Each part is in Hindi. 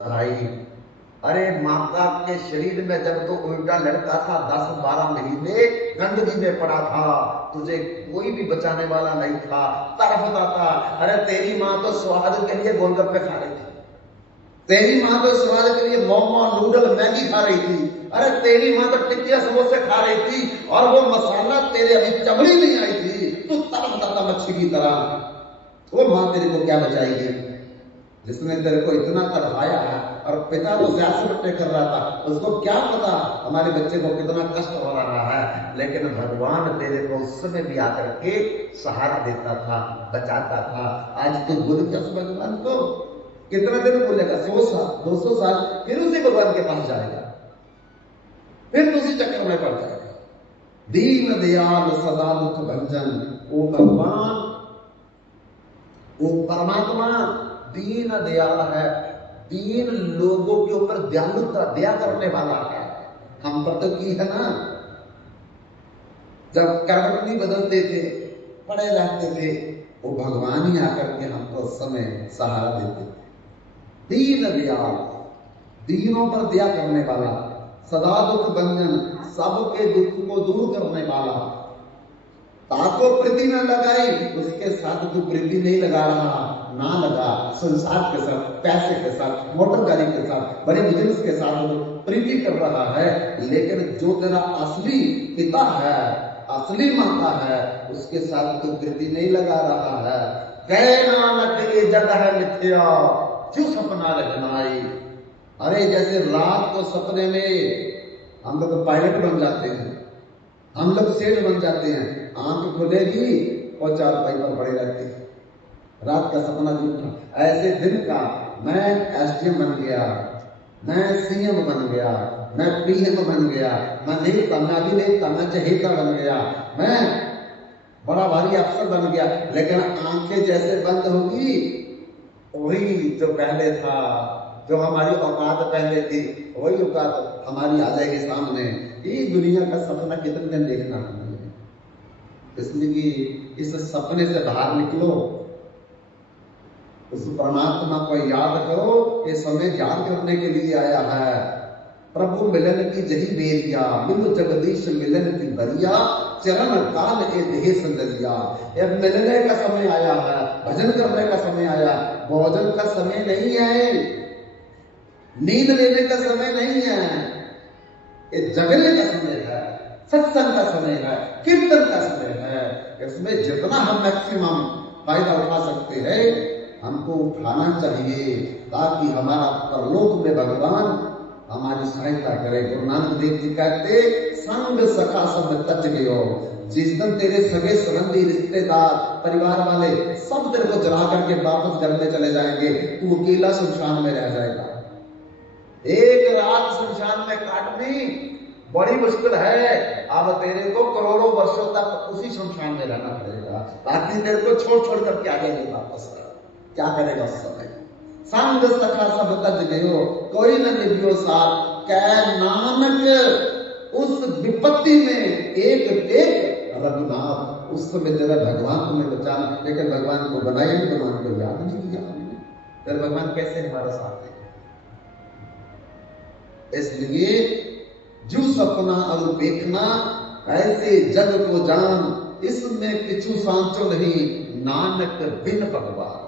भाई, अरे माता के शरीर में जब तो उल्टा लड़का था, 10-12 महीने गंदगी में पड़ा था, तुझे कोई भी बचाने वाला नहीं था, तड़पता था। अरे तेरी माँ तो स्वाद के लिए गोलगप्पे खा रही थी, तेरी माँ तो स्वाद के लिए मोमो नूडल मैगी खा रही थी, अरे तेरी माँ तो टिक्किया समोसे खा रही थी, और वो मसाला तेरे अभी चमड़ी नहीं आई थी, तू तड़पता था मच्छी की तरह। वो माँ तेरे को क्या बचाएगी जिसने तेरे को इतना तड़पाया है? और पिता तो ज्यादा से बच्चे कर रहा था, उसको क्या पता हमारे बच्चे को कितना कष्ट हो रहा है, लेकिन भगवान तेरे को उस समय भी आकर के सहारा देता था, बचाता था। आज तू बोल क्या भगवान को? कितना दिन बोलेगा? 100 साल, 200 साल, फिर उसी भगवान के पास जाएगा, फिर उसी चक्कर में पड़ जाएगा। दीन दयाल सदा दुख भंजन, वो भगवान, वो परमात्मा दीन दयाल है, दीन लोगों के ऊपर दयालुता दया करने वाला है। हम पर तो की है ना, जब करवट नहीं बदलते थे, पड़े रहते थे, वो भगवान ही आकर के हमको उस समय सहारा देते थे। दीन दयाल, दीनों पर दया करने वाला, सदा दुख भंजन, सबके दुख को दूर करने वाला। ताको प्रीति न लगाई, उसके साथ तू प्रीति नहीं लगा रहा, ना लगा संसार के साथ, पैसे के साथ, मोटर गाड़ी के साथ, बड़े बिजनेस के साथ तो प्रीति कर रहा है, लेकिन जो तेरा असली पिता है, असली माता है, उसके साथ तू प्रीति नहीं लगा रहा है। कह नानक ये जग है मिथ्या, जो सपना रखनाई। अरे जैसे रात को सपने में हम लोग पायलट बन जाते हैं, हम लोग सेठ बन जाते हैं, आंख खुलेगी और चारपाई पर पड़े रहते हैं, रात का सपना झूठा। ऐसे दिन का मैं एसडीएम बन गया, मैं सीएम बन गया, मैं पीएम बन गया, मैं नेता, मैं अभिनेता, मैं चहेता बन गया, मैं बड़ा भारी अफसर बन गया, लेकिन आंखें जैसे बंद होगी, वही जो पहले था, जो हमारी औकात पहले थी, वही औकात हमारी आ जाएगी सामने। ये दुनिया का सपना कितने दिन देखना है, इसलिए कि इस सपने से बाहर निकलो, उस परमात्मा को याद करो। ये समय याद करने के लिए आया है। प्रभु मिलन की जही बेरिया, मिल जगदीश मिलन की बरिया, चरण काल ए देह संजलिया। अब मिलने का समय आया है, भजन करने का समय आया, भोजन का समय नहीं है, नींद लेने का समय नहीं है, ये जगने का समय है, सत्संग का समय है, कीर्तन का समय है। इसमें जितना हम मैक्सिमम फायदा उठा सकते हैं, हमको उठाना चाहिए, ताकि हमारा परलोक में भगवान हमारी सहायता करे। गुरु नानक देव जी कहते, संग सखा सब तज गयो। जिस दिन तेरे सगे संबंधी, रिश्तेदार, परिवार वाले सब तेरे को जला करके वापस घर में चले जाएंगे, तू अकेला सुनसान में रह जाएगा। एक रात सुनसान में काटनी बड़ी मुश्किल है, अब तेरे को करोड़ों वर्षों तक उसी सुनसान में रहना पड़ेगा, बाकी तेरे को छोड़ छोड़ करके आ जाएंगे वापस। क्या करेगा उस समय? संग सखा सब तज गयो, कोई न निभियो साथ, कह नानक उस विपत्ति में एक टेक रघुनाथ। उस समय तेरा भगवान तुम्हें बचाना, लेकिन भगवान को बनाया नहीं, भगवान को याद नहीं किया हमने, फिर भगवान कैसे हमारा साथ देगा? इसलिए जो सपना अल देखना, ऐसे जग को जान, इसमें किछु सांचो नहीं, नानक बिन भगवान।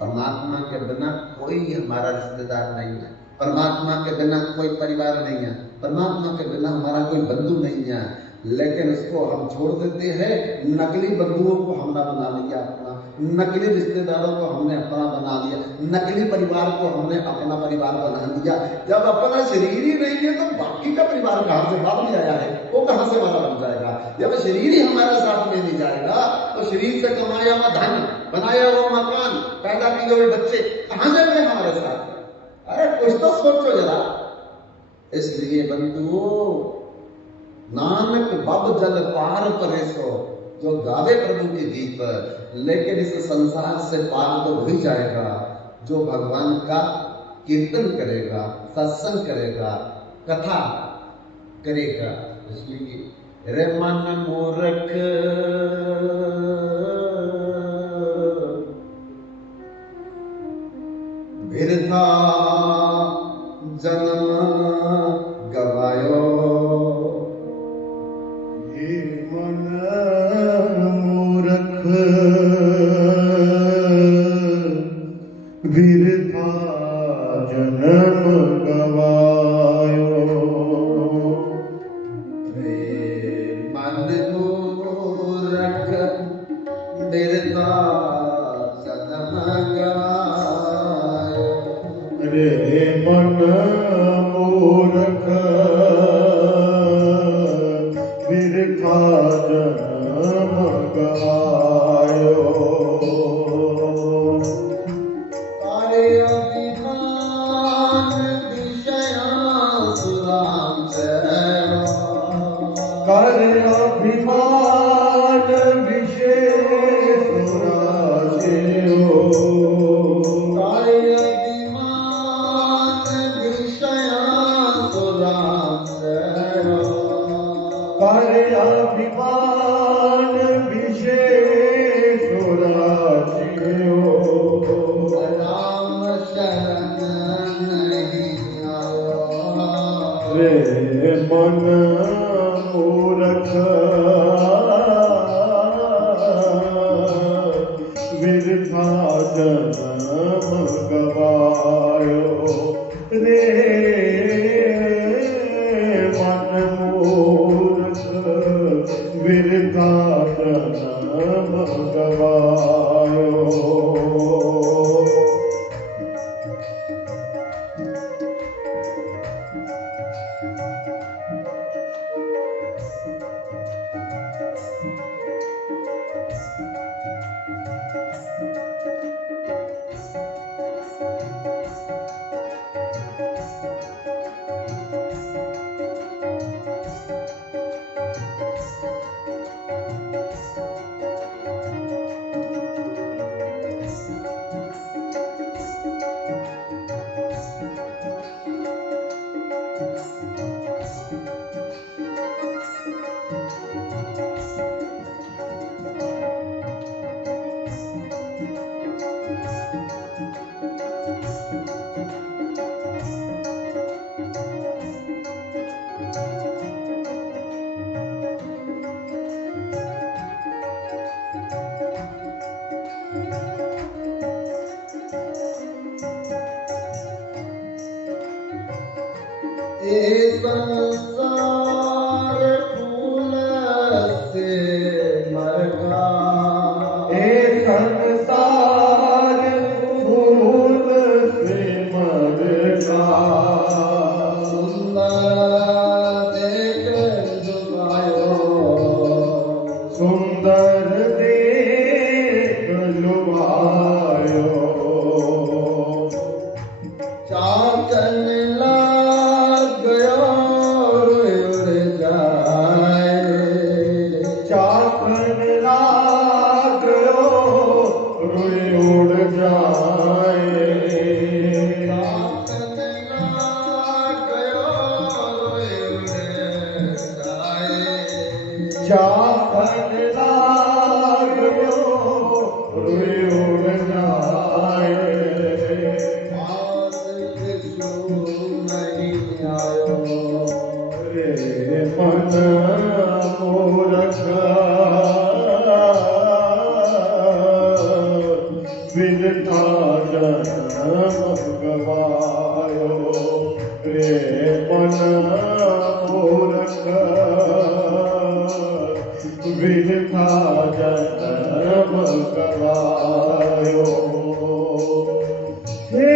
परमात्मा के बिना कोई हमारा रिश्तेदार नहीं है, परमात्मा के बिना कोई परिवार नहीं है, परमात्मा के बिना हमारा कोई बंधु नहीं है, लेकिन इसको हम छोड़ देते हैं। नकली बंधुओं को हमने बना लिया अपना, नकली रिश्तेदारों को हमने अपना बना लिया, नकली परिवार को हमने अपना परिवार बना लिया। जब अपना शरीर ही नहीं है तो बाकी का परिवार कहां से बाद में आया है, वो कहां से हमारा बन जाएगा? जब शरीर ही हमारे साथ में नहीं जाएगा, तो शरीर से कमाया हुआ धन, बनाया हुआ मकान, पैदा किए हुए बच्चे कहां जाएंगे हमारे साथ? अरे कुछ तो सोचो जरा। इसलिए बंधुओं, नानक बब जल पार परेसो, जो गावे प्रभु के गीत, लेकिन इस संसार से पार तो हो ही जाएगा जो भगवान का कीर्तन करेगा, सत्संग करेगा, कथा करेगा। इसलिए रे मन मूर्ख बिरथा जन्म गवायो। ये मन मूर्ख बिरथा जन्म गवायो। रे मन मूर्ख बिरथा जन्म गवायो। रे मन मूर्ख बिरथा जन्म गवायो। तारे अभिमान विषया सुराम से कर अभिमान विशेष राशियो। तारे अभिमान विषया सुराम से कर अभिमान विशेष राशियो। राम शरण नहीं आयो। रे मन मूर्ख बिरथा जन्म गवायो। रे मन मूर्ख बिरथा जन्म गवायो। ये संसार फूल से मरगा। ए संसार फूल से मरगा। सुंदर देख जुगायो। सुंदर देख लुभायो। चाकन लाग गयो उड़ जाए। चाकन लागो रुई उड़ जाए। चाकन लाग गयो उड़ जाए। चाकन लागो रुई उड़ जाए। पास किछु नहीं आयो। रे मन मूर्ख बिरथा जन्म गवायो। रे मन मूर्ख बिरथा जन्म गवायो। हे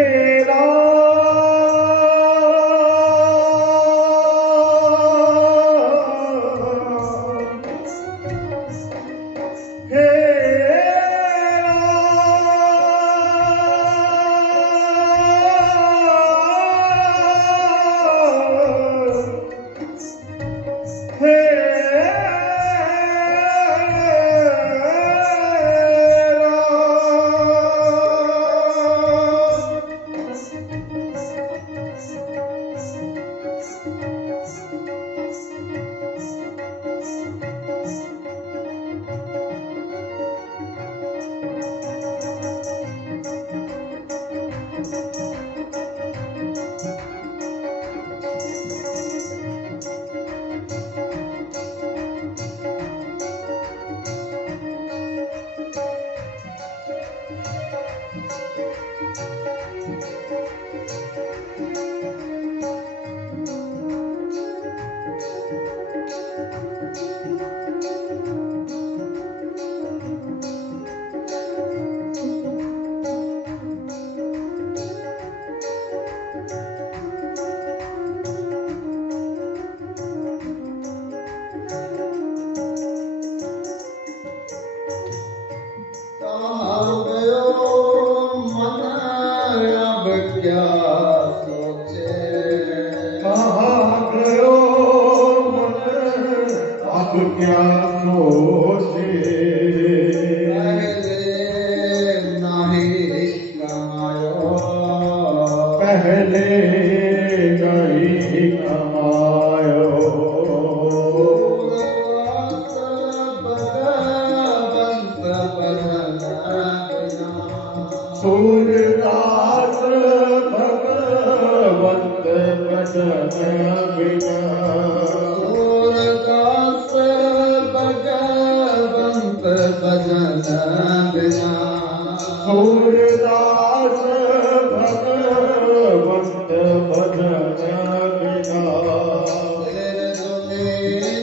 क्या सोचे, कहाँ गयो मन अब क्या सोचे, पहले नहीं कमायो, पहले नहीं कमायो, सूरदास भगवंत भजन बिना, सूरदास भगवंत भजन बिना, सूरदास भगवंत भजन बिना,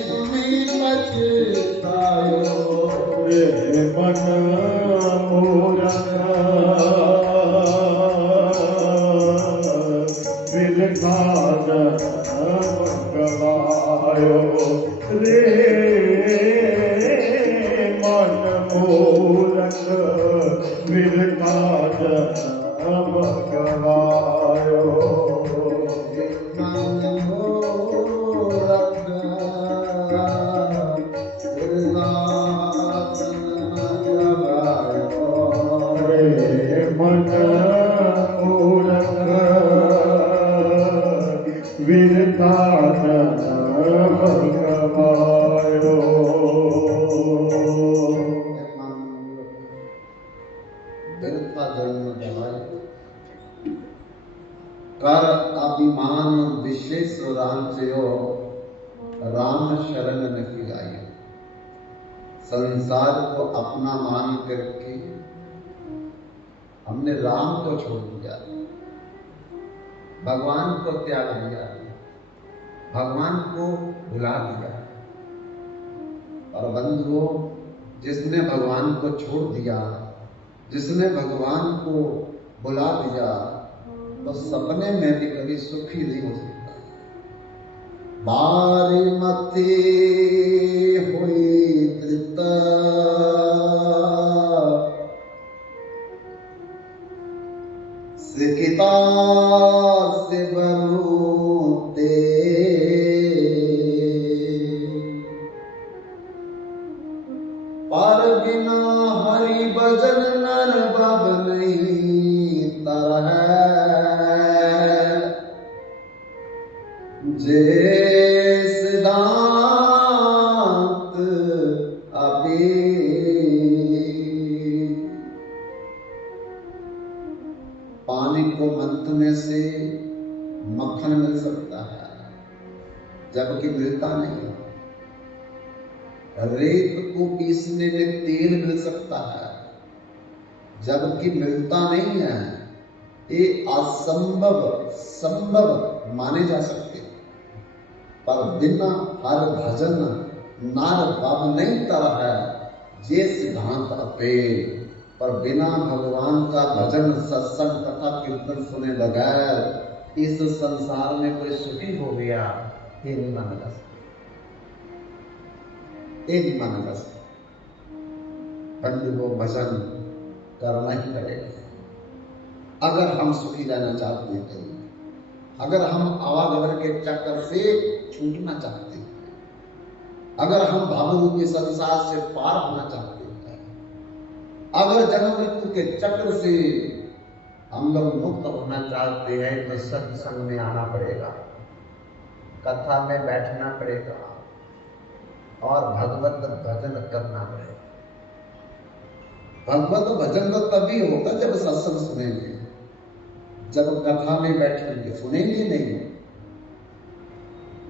तुम्हें पछतायो, रे मन मूरख विरथा जन्म गवायो, रे मन मूरख विरथा जन्म गवायो, मन मूरख विरथा जन्म गवायो, व्यर्था जन्म गवाए, कर अभिमान विशेष रांचयो, राम शरण नहीं आई। संसार को अपना मान करके हमने राम को छोड़ दिया, भगवान को त्याग दिया, भगवान को भुला दिया। और बंधुओं, जिसने भगवान को छोड़ दिया, जिसने भगवान को भुला दिया, तो सपने में भी कभी सुखी नहीं हो सकता। बारी मती हुई तृता, सिकिता से बनूते, पर बिना हरि भजन नर बब नहीं तरह, जे सिद्धांत अभी पानी को मंथने से मक्खन मिल सकता है, जबकि मिलता नहीं। रेत को पीसने में तेल मिल सकता है, जबकि मिलता नहीं है। ये असंभव संभव माने जा सकते, पर बिना हर भजन नार बाब नहीं तर है, जे सिद्धांत अपे। पर बिना भगवान का भजन सत्संग तथा कीर्तन सुने बगैर इस संसार में कोई सुखी हो गया, ये नहीं माना जा सकता, ये नहीं माना जा सकता। बंधुओं, भजन करना ही पड़ेगा अगर हम सुखी रहना चाहते हैं, अगर हम आवागमन के चक्कर से छूटना चाहते हैं, अगर हम भावरूपी संसार से पार होना चाहते हैं, अगर जन्म मृत्यु के चक्र से हम लोग मुक्त होना चाहते हैं, तो सत्संग में आना पड़ेगा, कथा में बैठना पड़ेगा और भगवत भजन करना पड़ेगा। भगवत भजन तो तभी होगा जब सत्संग सुनेंगे, जब कथा में बैठेंगे। सुनेंगे नहीं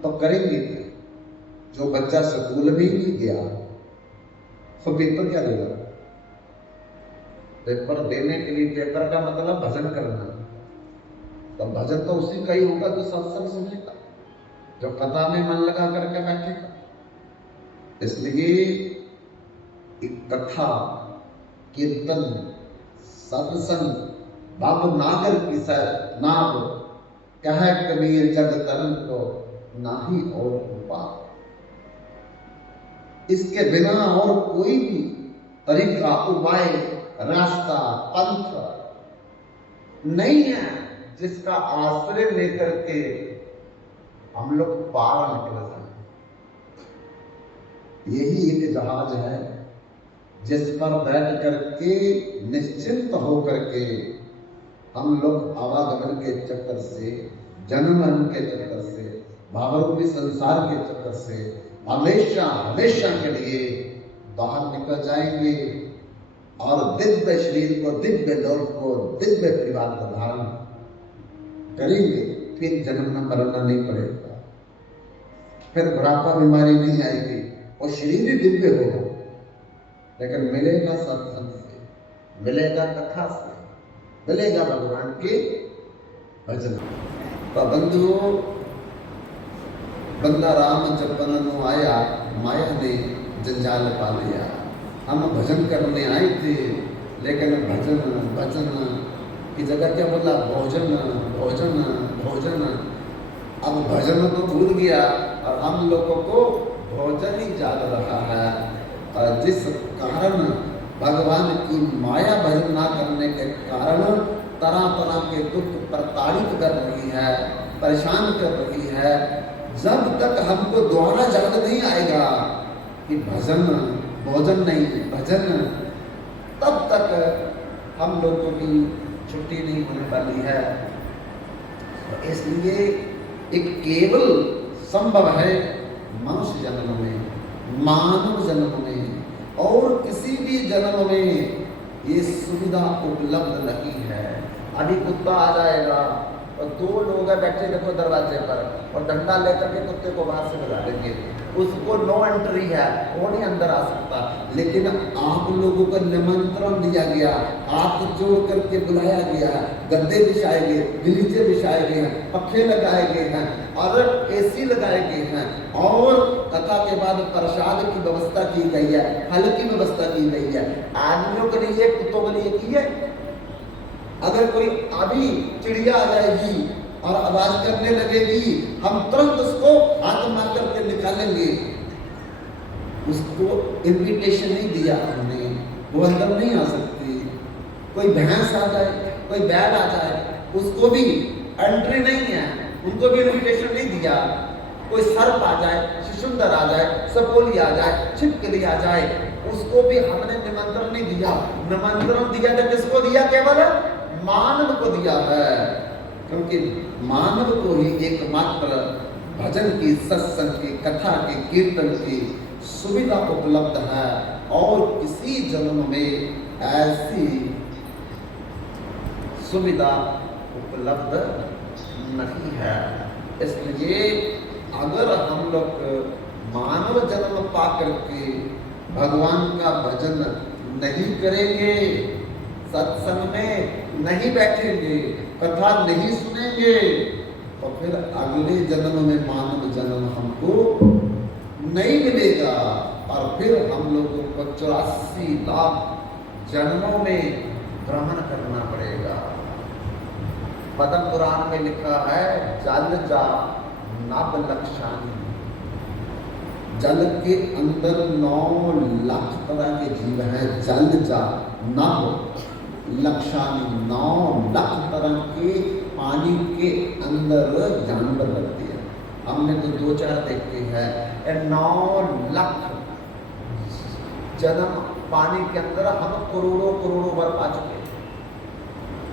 तो करेंगे क्या? जो बच्चा स्कूल में ही नहीं गया, तो पेपर क्या देगा? पेपर देने के लिए, पेपर का मतलब भजन करना, तो भजन तो उसी का ही होगा जो सत्संग सुनेगा, जो कथा में मन लगा करके बैठेगा। इसलिए एक कथा, कीर्तन, सत्संग बाब नागर किसै नाग, कह कबीर जग तरन को नाही और उपाय। इसके बिना और कोई भी तरीका, उपाय, रास्ता, पंथ नहीं है जिसका आश्रय लेकर के हम लोग पार निकल जाए। यही एक जहाज है जिस पर बैठ करके निश्चिंत होकर के हम लोग आवागमन के चक्कर से, जन्म मरण के चक्कर से, भावरूपी संसार के चक्कर से हमेशा हमेशा के लिए बाहर निकल जाएंगे और दिव्य शरीर को, दिव्य लोक को, दिव्य परिवार को धारण करेंगे। फिर जन्म मरना नहीं पड़ेगा, फिर बुढ़ापा बीमारी नहीं आएगी, और शरीर ही दिव्य होगा। लेकिन मिलेगा सत्संग से, मिलेगा कथा से, मिलेगा भगवान के भजन। तो बंधुओं, बंदा राम जपन नु आया, माया ने जंजाल पा लिया। हम भजन करने आए थे, लेकिन भजन भजन की जगह क्या बोला? भोजन भोजन भोजन। अब भजन तो भूल गया और हम लोगों को भोजन ही याद रहा है। और जिस कारण भगवान की माया भजन ना करने के कारण तरह तरह के दुख प्रताड़ित कर रही है, परेशान कर रही है। जब तक हमको दोबारा याद नहीं आएगा कि भजन भोजन नहीं भजन, तब तक हम लोगों की छुट्टी नहीं होने वाली है। तो इसलिए एक केवल संभव है मनुष्य जन्म में, मानव जन्म में, और किसी भी जन्म में ये सुविधा उपलब्ध नहीं है। अभी कुत्ता आ जाएगा और दो लोग बैठे देखो दरवाजे पर और डंडा लेकर के कुत्ते को बाहर से भगा देंगे, उसको नो एंट्री है, वो नहीं अंदर आ सकता। लेकिन आप लोगों को निमंत्रण दिया गया, हाथ जोड़ करके बुलाया गया, गद्दे बिछाए गए, गलीचे बिछाए गए हैं, पखे लगाए गए हैं और एसी लगाए गए हैं, और कथा के बाद प्रसाद की व्यवस्था की गई है, फल की व्यवस्था की गई है। आदमियों के लिए, कुत्तों के लिए की है। अगर कोई अभी चिड़िया आ जाएगी और आवाज करने लगेगी, हम तुरंत उसको हाथ मार करके निकालेंगे। उसको इनविटेशन नहीं दिया हमने, वो अंदर नहीं आ सकती। कोई भैंस आ जाए, कोई बैल आ जाए, उसको भी एंट्री नहीं है, उनको भी इनविटेशन नहीं दिया। कोई सर्प आ जाए, शिशुंदर आ जाए, सपोली आ जाए, छिपकली आ जाए, उसको भी हमने निमंत्रण नहीं दिया। निमंत्रण दिया तो किसको दिया? केवल मानव को दिया है, क्योंकि मानव को ही एकमात्र भजन की, सत्संग की, कथा की, कीर्तन की सुविधा उपलब्ध है, और किसी जन्म में ऐसी सुविधा उपलब्ध नहीं है। इसलिए अगर हम लोग मानव जन्म पा करके भगवान का भजन नहीं करेंगे, सत्संग में नहीं बैठेंगे, कथा नहीं सुनेंगे, तो फिर अगले जन्म में मानव जन्म हमको नहीं मिलेगा, और फिर हम लोगों को 84 लाख जन्मों में भ्रमण करना पड़ेगा। पद्म पुराण में लिखा है, जल जा नभ लक्षानी। जल के अंदर 9 लाख तरह के जीव हैं। जल जा नभ लक्षानी, 9 लाख तरह के पानी के अंदर जानवर रहते हैं। हमने तो 2-4 देखे हैं। 9 लाख जन्म पानी के अंदर हम करोड़ों करोड़ों बार आ चुके हैं,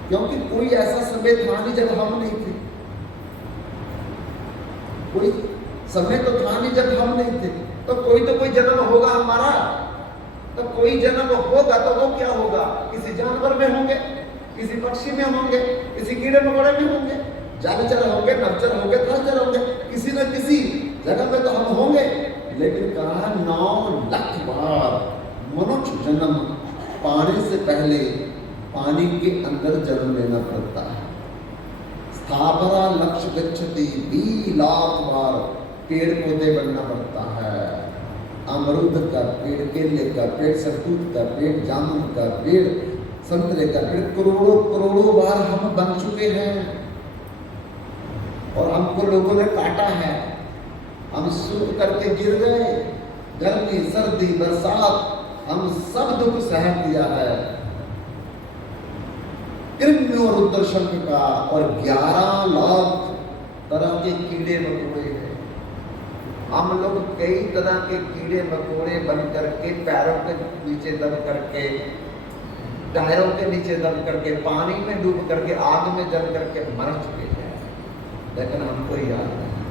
क्योंकि कोई ऐसा समय था नहीं जब हम नहीं थे। कोई समय तो था नहीं जब हम नहीं थे, तो कोई जन्म होगा हमारा। तो कोई जन्म होगा तो वो क्या होगा? किसी जानवर में होंगे, किसी पक्षी में होंगे, किसी कीड़े मकोड़े में होंगे, जलचर होंगे, नवचर होंगे, थलचर होंगे, किसी न किसी जगह पे तो हम होंगे। लेकिन कहा 9 लाख बार मनुष्य जन्म पानी से पहले पानी के अंदर जन्म लेना पड़ता है। स्थावरा लक्ष्य गच्छति, 20 लाख बार पेड़ पौधे बनना पड़ता है। अमरूद का पेड़, केले का पेड़, सतूत का पेड़, जामुन का पेड़, संतरे का पेड़, करोड़ों करोड़ों बार हम बन चुके हैं, और हमको लोगों ने काटा है। हम सूख करके गिर गए, गर्मी सर्दी बरसात हम सब दुख सह दिया है। कृमि और रुद्रशंख का और 11 लाख तरह के कीड़े मकोड़े हैं। हम लोग कई तरह के कीड़े मकोड़े बन करके पैरों के नीचे दब करके, टायरों के नीचे दब करके, पानी में डूब करके, आग में जल करके मर चुके हैं, लेकिन हमको याद नहीं।